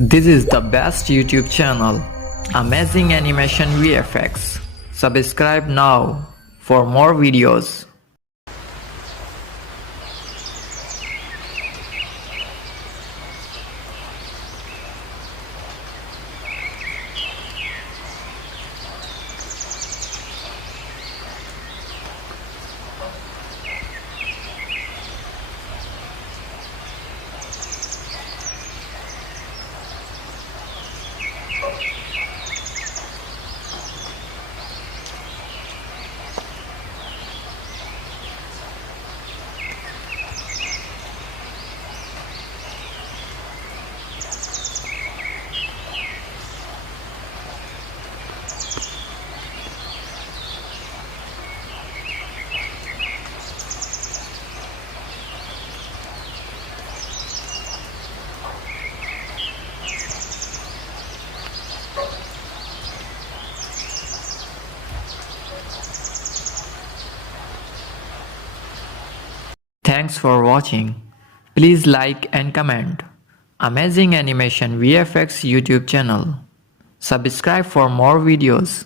This is the best YouTube channel, Amazing Animation VFX. Subscribe now for more videos. Thanks for watching. Please like and comment. Amazing Animation VFX YouTube channel. Subscribe for more videos.